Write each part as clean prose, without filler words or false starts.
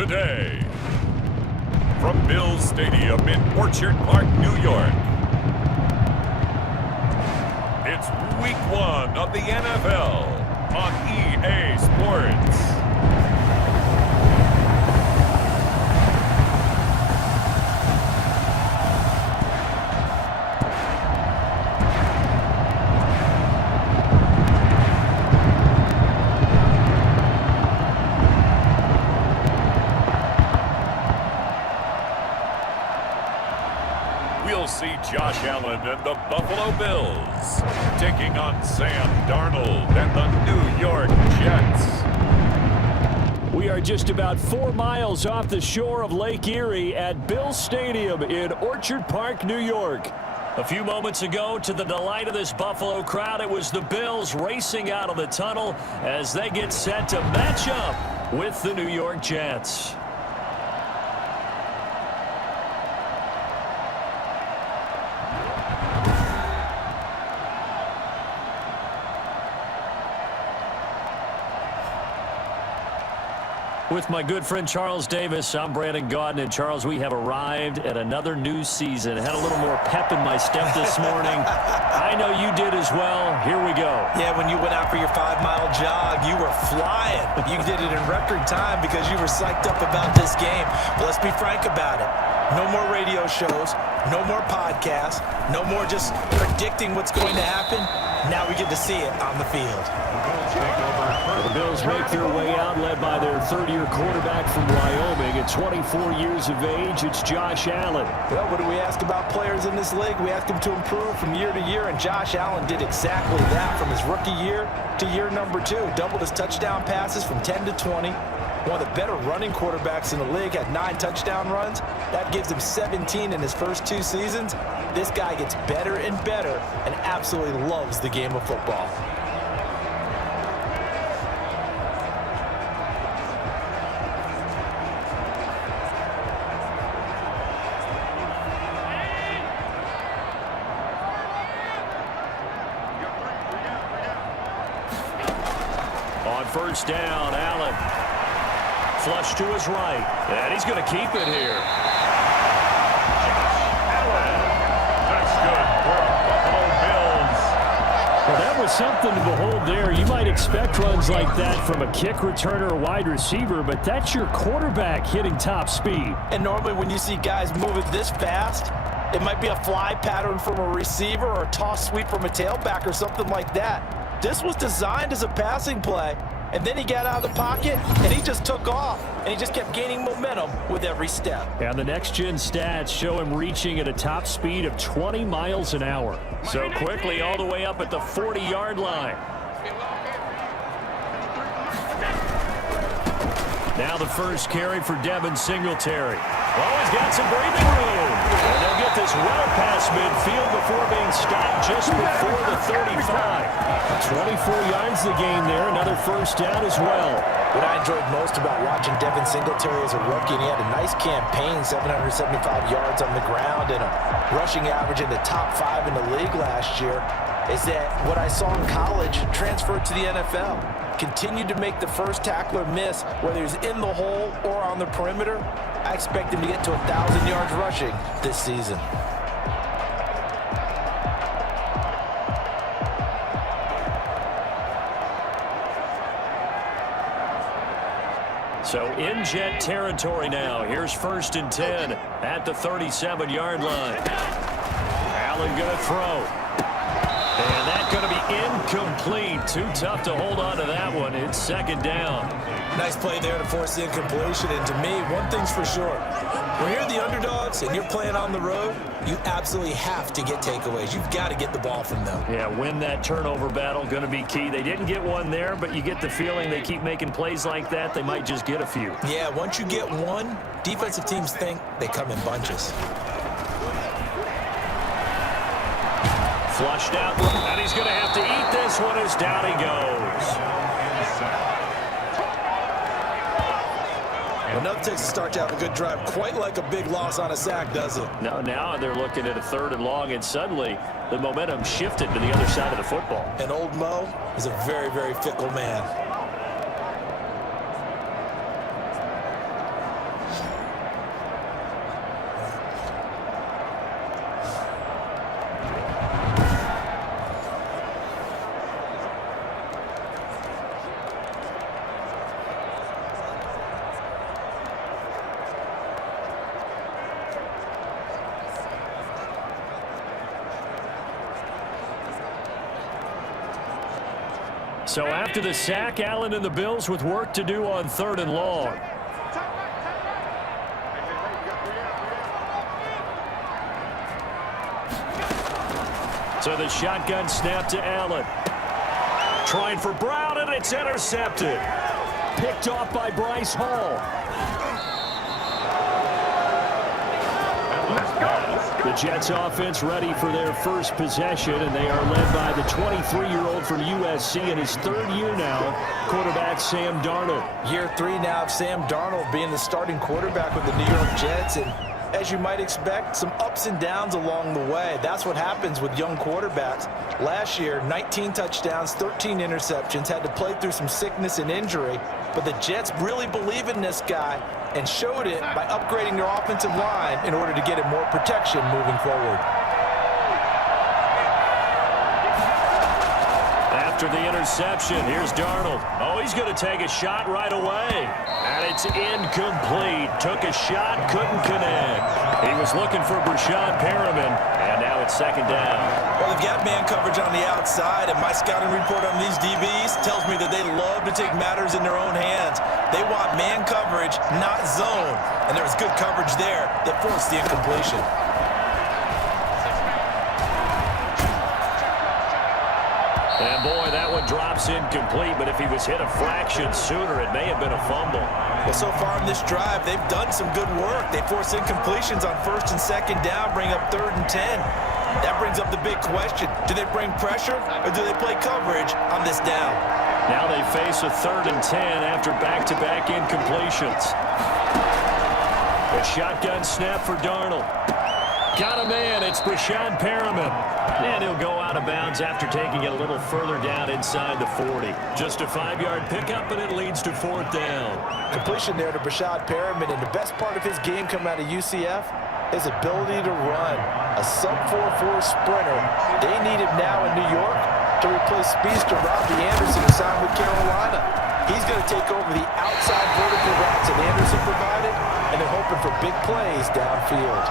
today. From Bills Stadium in Orchard Park, New York. It's Week 1 of the NFL on EA Sports. We'll see Josh Allen and the Buffalo Bills taking on Sam Darnold and the New York Jets. We are just about 4 miles off the shore of Lake Erie at Bills Stadium in Orchard Park, New York. A few moments ago, to the delight of this Buffalo crowd, it was the Bills racing out of the tunnel as they get set to match up with the New York Jets. With my good friend Charles Davis, I'm Brandon Gaudin. And Charles, we have arrived at another new season. I had a little more pep in my step this morning. I know you did as well. Here we go. Yeah, when you went out for your 5-mile jog, you were flying. You did it in record time because you were psyched up about this game. But let's be frank about it. No more radio shows, no more podcasts, no more just predicting what's going to happen. Now we get to see it on the field. The Bills make their way out, led by their third-year quarterback from Wyoming. At 24 years of age, it's Josh Allen. Well, what do we ask about players in this league? We ask them to improve from year to year, and Josh Allen did exactly that from his rookie year to year number 2. Doubled his touchdown passes from 10 to 20. One of the better running quarterbacks in the league, had 9 touchdown runs. That gives him 17 in his first 2 seasons. This guy gets better and better and absolutely loves the game of football. On first down, Allen. Flush to his right. And he's going to keep it here. That's good for Buffalo Bills. Well, that was something to behold there. You might expect runs like that from a kick returner or wide receiver, but that's your quarterback hitting top speed. And normally when you see guys moving this fast, it might be a fly pattern from a receiver or a toss sweep from a tailback or something like that. This was designed as a passing play, and then he got out of the pocket, and he just took off, and he just kept gaining momentum with every step. And the next-gen stats show him reaching at a top speed of 20 miles an hour. So quickly all the way up at the 40-yard line. Now the first carry for Devin Singletary. Oh, he's got some breathing room. And they'll get this well past midfield before being stopped just before the 35. 24 yards the gain there. Another first down as well. What I enjoyed most about watching Devin Singletary as a rookie, and he had a nice campaign, 775 yards on the ground and a rushing average in the top 5 in the league last year, is that what I saw in college transferred to the NFL. Continued to make the first tackler miss, whether he's in the hole or on the perimeter. I expect him to get to 1,000 yards rushing this season. So in Jet territory now. Here's first and 10 at the 37-yard line. Allen going to throw. And that's going to be incomplete. Too tough to hold on to that one. It's second down. Nice play there to force the incompletion. And to me, one thing's for sure. When you're the underdogs and you're playing on the road, you absolutely have to get takeaways. You've got to get the ball from them. Yeah, win that turnover battle, going to be key. They didn't get one there, but you get the feeling they keep making plays like that, they might just get a few. Yeah, once you get one, defensive teams think they come in bunches. Flushed out, and he's going to have to eat this one as down he goes. Enough takes to start to have a good drive, quite like a big loss on a sack, does it? Now they're looking at a 3rd and long, and suddenly the momentum shifted to the other side of the football. And old Mo is a very, very fickle man. So after the sack, Allen and the Bills with work to do on 3rd and long. So the shotgun snap to Allen. Trying for Brown, and it's intercepted. Picked off by Bryce Hall. The Jets offense ready for their first possession, and they are led by the 23-year-old from USC in his 3rd year now, quarterback Sam Darnold. Year 3 now of Sam Darnold being the starting quarterback with the New York Jets, and as you might expect, some ups and downs along the way. That's what happens with young quarterbacks. Last year, 19 touchdowns, 13 interceptions, had to play through some sickness and injury, but the Jets really believe in this guy and showed it by upgrading their offensive line in order to get him more protection moving forward. After the interception, here's Darnold. Oh, he's going to take a shot right away. And it's incomplete. Took a shot, couldn't connect. He was looking for Brashad Perriman, and now it's 2nd down. Well, they've got man coverage on the outside, and my scouting report on these DBs tells me that they love to take matters in their own hands. They want man coverage, not zone. And there was good coverage there that forced the incompletion. And boy, that one drops incomplete, but if he was hit a fraction sooner, it may have been a fumble. Well, so far in this drive, they've done some good work. They force incompletions on 1st and 2nd down, bring up 3rd and 10. That brings up the big question. Do they bring pressure, or do they play coverage on this down? Now they face a 3rd and 10 after back-to-back incompletions. A shotgun snap for Darnold. Got a man. It's Brashad Perriman. And he'll go out of bounds after taking it a little further down inside the 40. Just a 5-yard pickup, and it leads to 4th down. Completion there to Brashad Perriman, and the best part of his game coming out of UCF, his ability to run. A sub-4.4 sprinter. They need him now in New York to replace speedster Robbie Anderson, who signed with Carolina. He's going to take over the outside vertical routes that Anderson provided, and they're hoping for big plays downfield.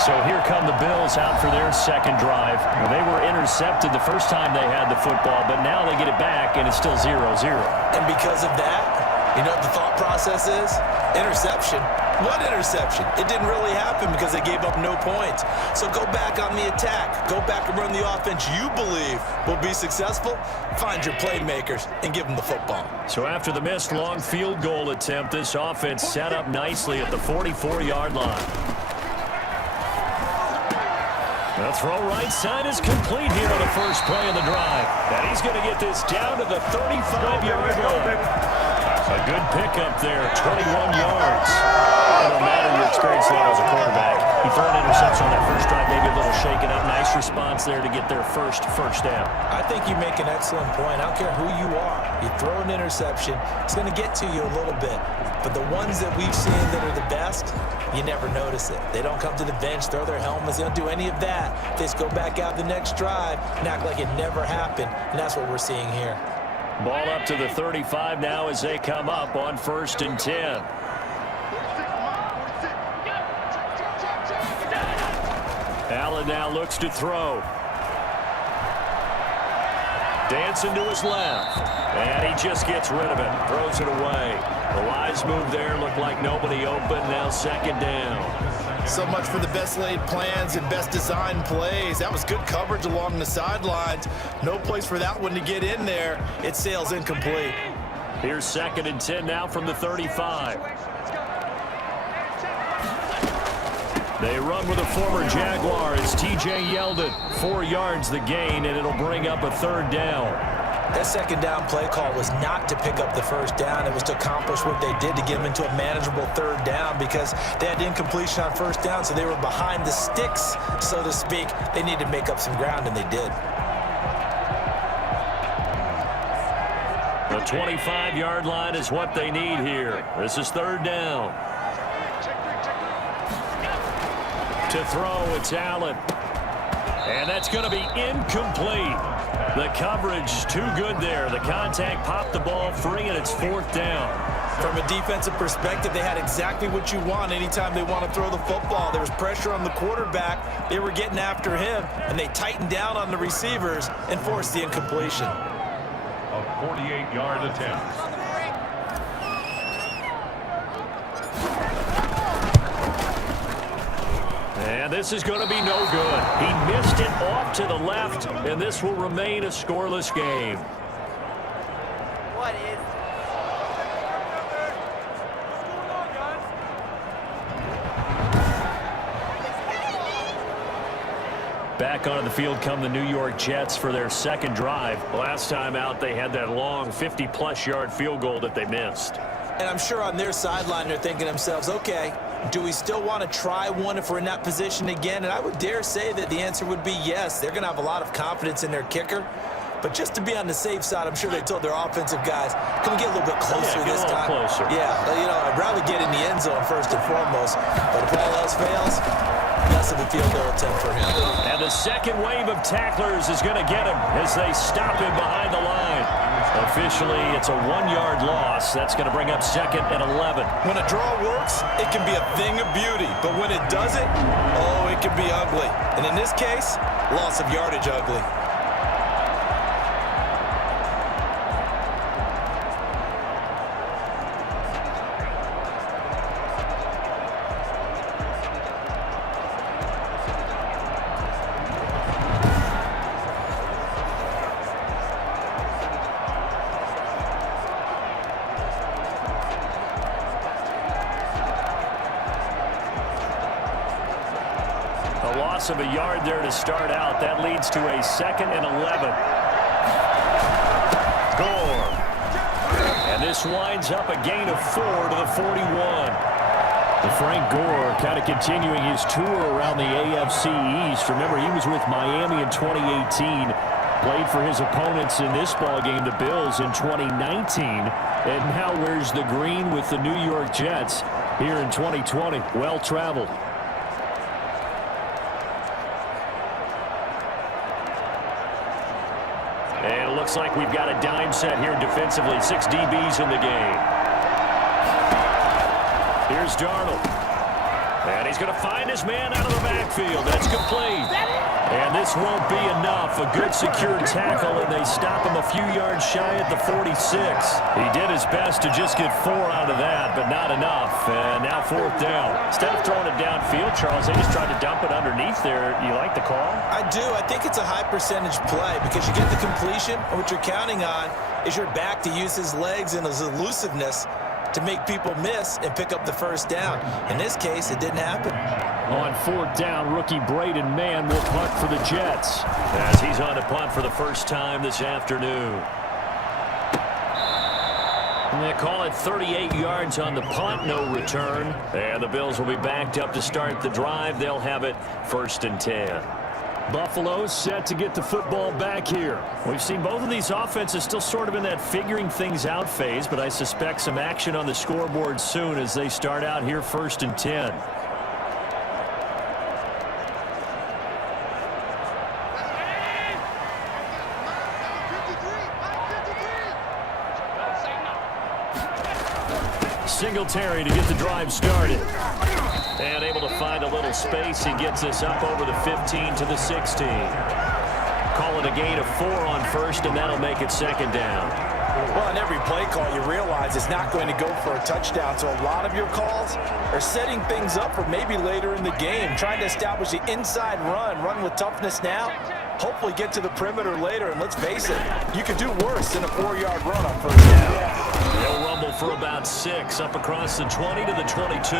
So here come the Bills out for their 2nd drive. Well, they were intercepted the first time they had the football, but now they get it back, and it's still 0-0. And because of that, you know what the thought process is? Interception. What interception? It didn't really happen because they gave up no points. So go back on the attack. Go back and run the offense you believe will be successful. Find your playmakers and give them the football. So after the missed long field goal attempt, this offense set up nicely at the 44-yard line. The throw right side is complete here on the first play of the drive. And he's going to get this down to the 35-yard line. A good pickup there, 21 yards. No matter your experience level as a quarterback, you throw an interception on that first drive, maybe a little shaken up. Nice response there to get their first down. I think you make an excellent point. I don't care who you are. You throw an interception, it's going to get to you a little bit. But the ones that we've seen that are the best, you never notice it. They don't come to the bench, throw their helmets. They don't do any of that. They just go back out the next drive and act like it never happened. And that's what we're seeing here. Ball up to the 35 now as they come up on 1st and 10. Allen now looks to throw. Dancing to his left. And he just gets rid of it. Throws it away. The wise move there. Looked like nobody open. Now 2nd down. So much for the best laid plans and best designed plays. That was good coverage along the sidelines. No place for that one to get in there. It sails incomplete. Here's 2nd and 10 now from the 35. They run with a former Jaguar. It's T.J. Yeldon. 4 yards the gain, and it'll bring up a 3rd down. That 2nd down play call was not to pick up the 1st down. It was to accomplish what they did to get them into a manageable 3rd down because they had incompletion on 1st down, so they were behind the sticks, so to speak. They needed to make up some ground, and they did. The 25-yard line is what they need here. This is 3rd down. To throw, it's Allen. And that's going to be incomplete. The coverage too good there. The contact popped the ball free, and it's 4th down. From a defensive perspective, they had exactly what you want anytime they want to throw the football. There was pressure on the quarterback. They were getting after him, and they tightened down on the receivers and forced the incompletion. A 48-yard attempt. And this is going to be no good. He missed it off to the left, and this will remain a scoreless game. What is Back onto the field come the New York Jets for their second drive. Last time out, they had that long 50-plus yard field goal that they missed. And I'm sure on their sideline they're thinking to themselves, okay, do we still want to try one if we're in that position again? And I would dare say that the answer would be yes. They're going to have a lot of confidence in their kicker. But just to be on the safe side, I'm sure they told their offensive guys, can we get a little bit closer this time? Closer. Yeah, you know, I'd rather get in the end zone first and foremost. But if all else fails, less of a field goal attempt for him. And the second wave of tacklers is going to get him as they stop him behind the line. Officially, it's a 1-yard loss. That's going to bring up 2nd and 11. When a draw works, it can be a thing of beauty. But when it doesn't, oh, it can be ugly. And in this case, loss of yardage ugly. Of a yard there to start out. That leads to a 2nd and 11. Gore. And this winds up a gain of 4 to the 41. Frank Gore kind of continuing his tour around the AFC East. Remember, he was with Miami in 2018. Played for his opponents in this ballgame, the Bills, in 2019. And now wears the green with the New York Jets here in 2020. Well-traveled. And it looks like we've got a dime set here defensively. 6 DBs in the game. Here's Darnold. And he's going to find his man out of the backfield. That's complete. And this won't be enough. A good secure tackle, and they stop him a few yards shy at the 46. He did his best to just get 4 out of that, but not enough. And now 4th down. Instead of throwing it downfield, Charles, they just tried to dump it underneath there. You like the call? I do. I think it's a high percentage play because you get the completion, and what you're counting on is your back to use his legs and his elusiveness to make people miss and pick up the first down. In this case, it didn't happen. On 4th down, rookie Braden Mann will punt for the Jets as he's on to punt for the first time this afternoon. And they call it 38 yards on the punt, no return. And the Bills will be backed up to start the drive. They'll have it 1st and 10. Buffalo set to get the football back here. We've seen both of these offenses still sort of in that figuring things out phase, but I suspect some action on the scoreboard soon as they start out here 1st and 10. Singletary to get the drive started. And able to find a little space. He gets this up over the 15 to the 16. Call it a gain of 4 on 1st, and that'll make it 2nd down. Well, in every play call, you realize it's not going to go for a touchdown. So a lot of your calls are setting things up for maybe later in the game, trying to establish the inside run with toughness now. Hopefully get to the perimeter later, and let's face it, you could do worse than a 4-yard run on 1st down. They'll rumble for about 6 up across the 20 to the 22.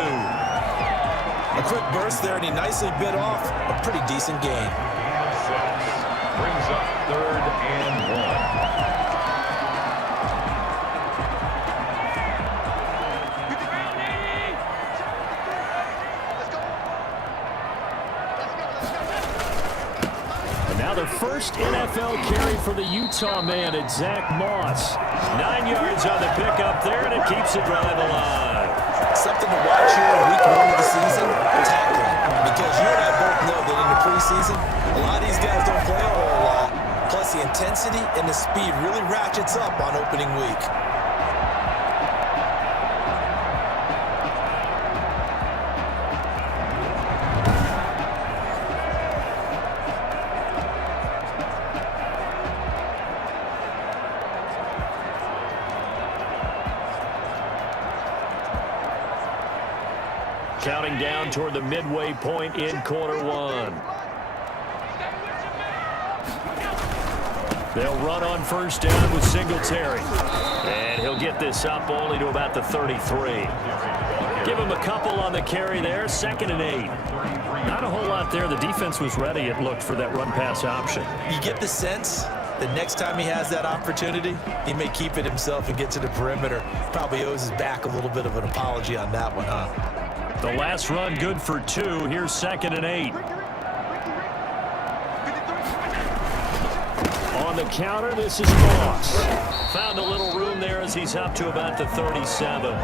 A quick burst there, and he nicely bit off a pretty decent gain. Brings up 3rd and 1. Now the first NFL carry for the Utah man at Zach Moss. 9 yards on the pickup there, and it keeps the drive alive. Something to watch here in week 1 of the season, tackling. Because you and I both know that in the preseason, a lot of these guys don't play a whole lot. Plus the intensity and the speed really ratchets up on opening week. counting down toward the midway point in quarter one. They'll run on first down with Singletary. And he'll get this up only to about the 33. Give him a couple on the carry there, 2nd and 8. Not a whole lot there. The defense was ready, it looked, for that run-pass option. You get the sense the next time he has that opportunity, he may keep it himself and get to the perimeter. Probably owes his back a little bit of an apology on that one, huh? The last run good for 2. Here's 2nd and 8. On the counter, this is Moss. Found a little room there as he's up to about the 37.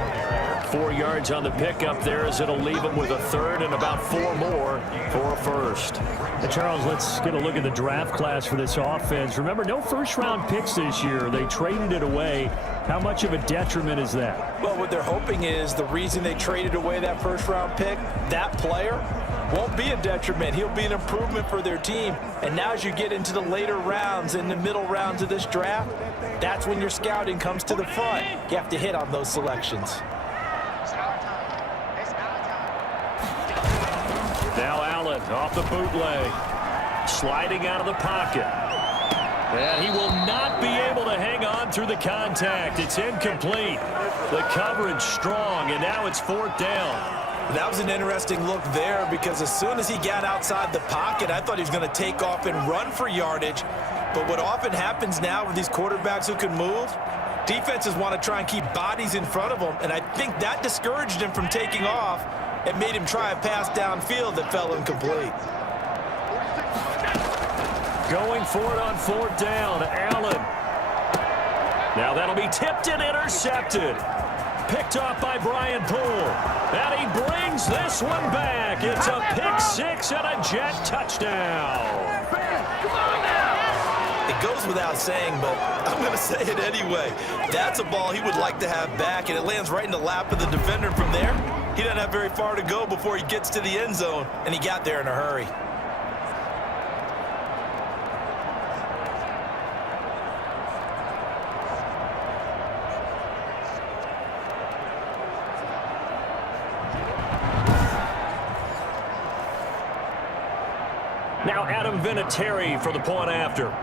4 yards on the pickup there as it'll leave him with a 3rd and about 4 more for a first. And Charles, let's get a look at the draft class for this offense. Remember, no first-round picks this year. They traded it away. How much of a detriment is that? Well, what they're hoping is the reason they traded away that first-round pick, that player won't be a detriment. He'll be an improvement for their team. And now as you get into the later rounds, in the middle rounds of this draft, that's when your scouting comes to the front. You have to hit on those selections. Now Allen off the bootleg. Sliding out of the pocket. And he will not be able to hang on through the contact. It's incomplete. The coverage strong, and now it's 4th down. That was an interesting look there because as soon as he got outside the pocket, I thought he was going to take off and run for yardage. But what often happens now with these quarterbacks who can move, defenses want to try and keep bodies in front of them, and I think that discouraged him from taking off and made him try a pass downfield that fell incomplete. Going for it on 4th down, Allen. Now that'll be tipped and intercepted. Picked off by Brian Poole. And he brings this one back. It's a pick 6 and a Jet touchdown. It goes without saying, but I'm going to say it anyway. That's a ball he would like to have back, and it lands right in the lap of the defender. From there, he doesn't have very far to go before he gets to the end zone, and he got there in a hurry. Now Adam Vinatieri for the point after.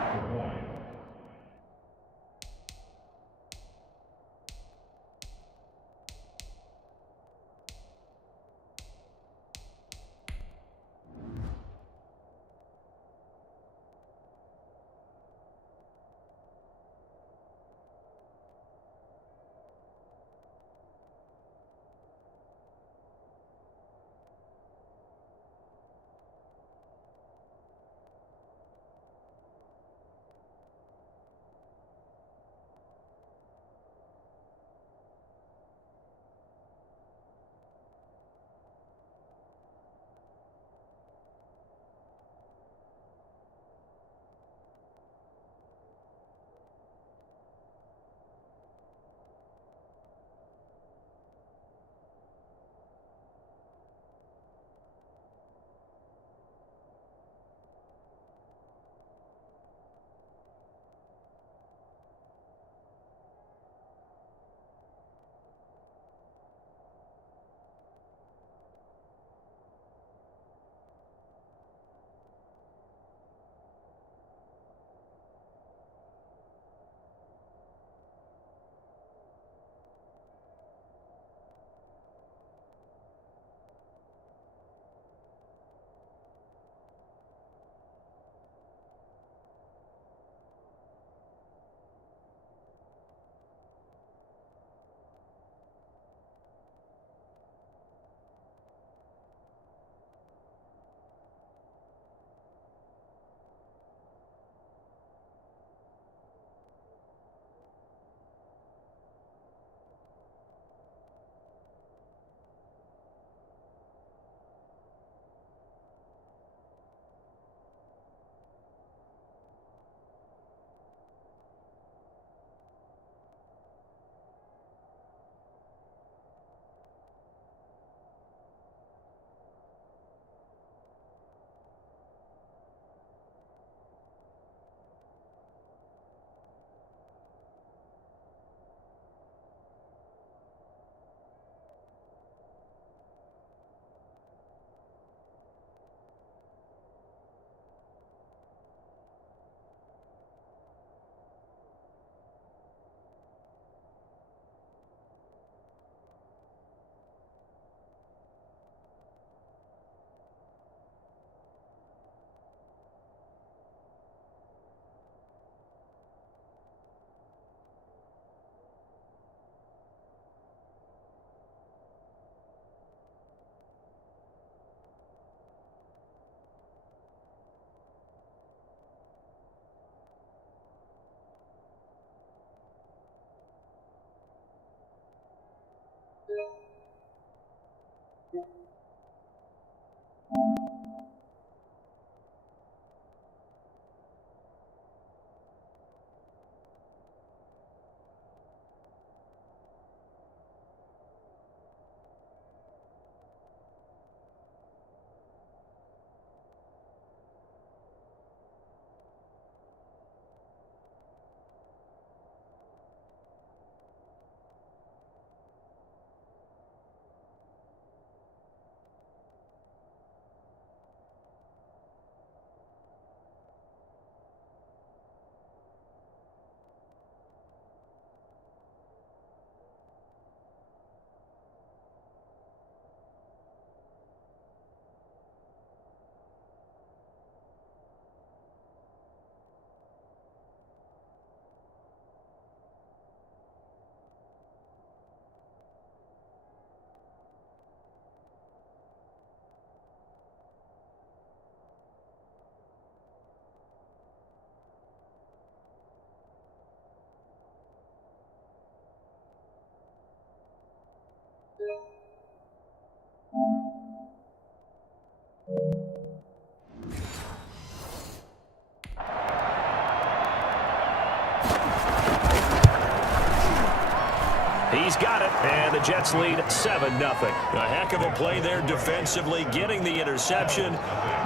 He's got it, and the Jets lead 7-0. A heck of a play there defensively, getting the interception,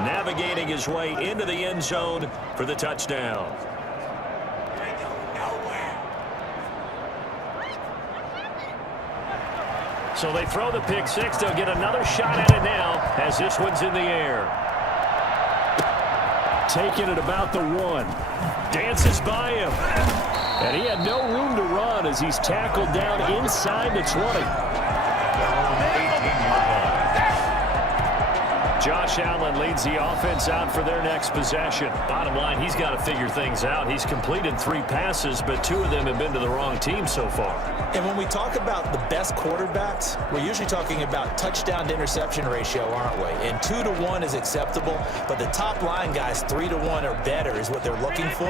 navigating his way into the end zone for the touchdown. So they throw the pick six. They'll get another shot at it now as this one's in the air. Taking it about the 1. Dances by him. And he had no room to run as he's tackled down inside the 20. Josh Allen leads the offense out for their next possession. Bottom line, he's got to figure things out. He's completed 3 passes, but 2 of them have been to the wrong team so far. And when we talk about the best quarterbacks, we're usually talking about touchdown to interception ratio, aren't we? And 2 to 1 is acceptable, but the top line guys, 3 to 1 or better is what they're looking for.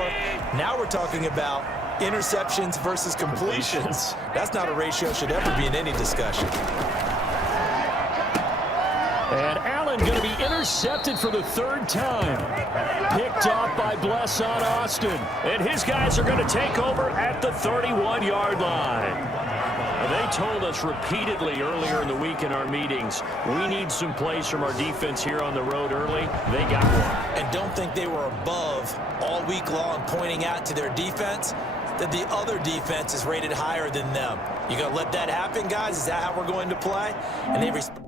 Now we're talking about interceptions versus completions. That's not a ratio should ever be in any discussion. And Allen going to be intercepted for the 3rd time. Picked off by Bless on Austin. And his guys are going to take over at the 31-yard line. They told us repeatedly earlier in the week in our meetings, we need some plays from our defense here on the road early. They got one. And don't think they were above all week long pointing out to their defense that the other defense is rated higher than them. You going to let that happen, guys? Is that how we're going to play? And they respond.